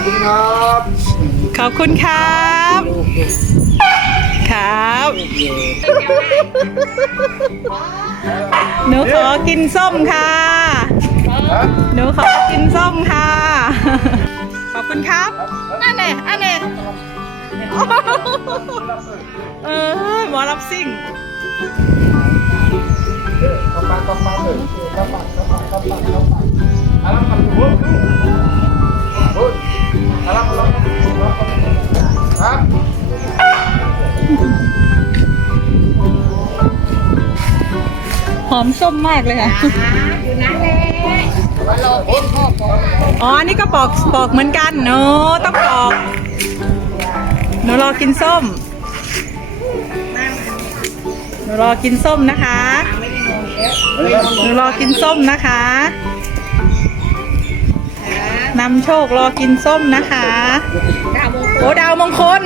อบคุณครับขอบคุณครับ ครับหนูขอกินส้มค่ะฮะหนูขอกินส้มค่ะ ขอบคุณครับ อันเน่อันเน่เออหมอรับซิ่งกระปากกระปากเลยกระปากกระปา หอมส้มมากเลยค่ะ อยู่นั่นแหละมารอเป็นพ่อปอกอ๋ออันนี้ก็ปอกปอกเหมือนกันเนอะต้องปอกหนูรอกินส้มหนูรอกินส้มนะคะหนูรอกินส้มนะคะนำโชครอกินส้มนะคะดาวมงคลโอ้ดาวมงคล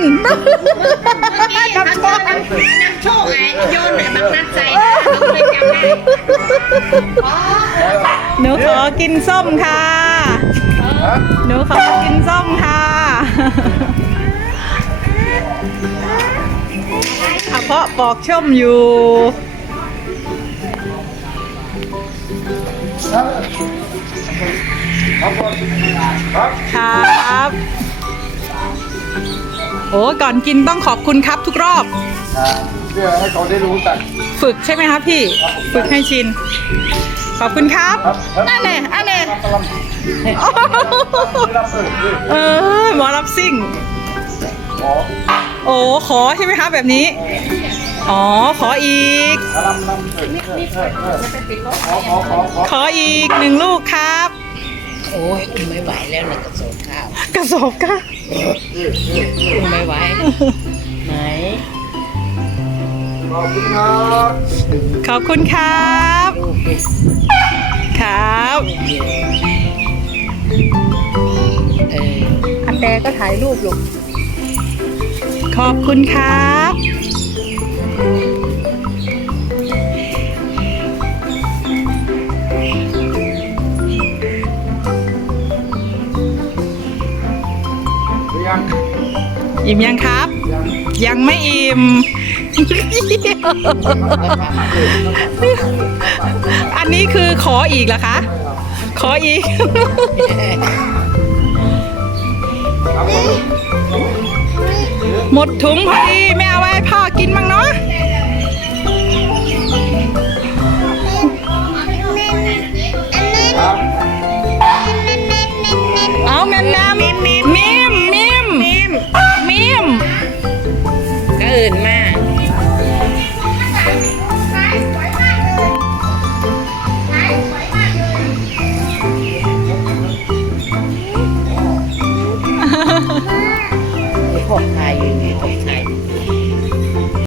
เมื่อกี้เขาเจอน้ำน้ำโชคไงโยนไหนบางนัดใส่เขาเลยจำได้อ๋อหนูขอกินส้มค่ะ หนูขอกินส้มค่ะอะเพาะปอกชมอยู่ ครับครับครับ โอ้ก่อนกินต้องขอบคุณครับทุกรอบ เพื่อให้เขาได้รู้จัก ฝึกใช่ไหมครับพี่ ฝึกให้ชิน ขอบคุณครับครับครับอันเน่อันเน่กำลังรับเออเออหมอรับซิ่งขอโอ้ ขอใช่ไหมครับแบบนี้ อ๋อ ขออีกรำรำเออเออเออเออขอขอขอขอขออีกหนึ่งลูกครับ โอ้ยอุ้มไม่ไหวแล้วนะกระสอบข้าวกระสอบค่ะอุ้มไม่ไหวไหนขอบคุณครับขอบคุณครับลูกลูกครับเอออันแดก็ถ่ายรูปลูกขอบคุณครับ ยังอิ่มยังครับยังยังไม่อิ่ม อันนี้คือขออีกเหรอคะ ขออีกครับผมหมดถุงพอดี ตื่นมาพวกไทยอยู่ไงพวกไทย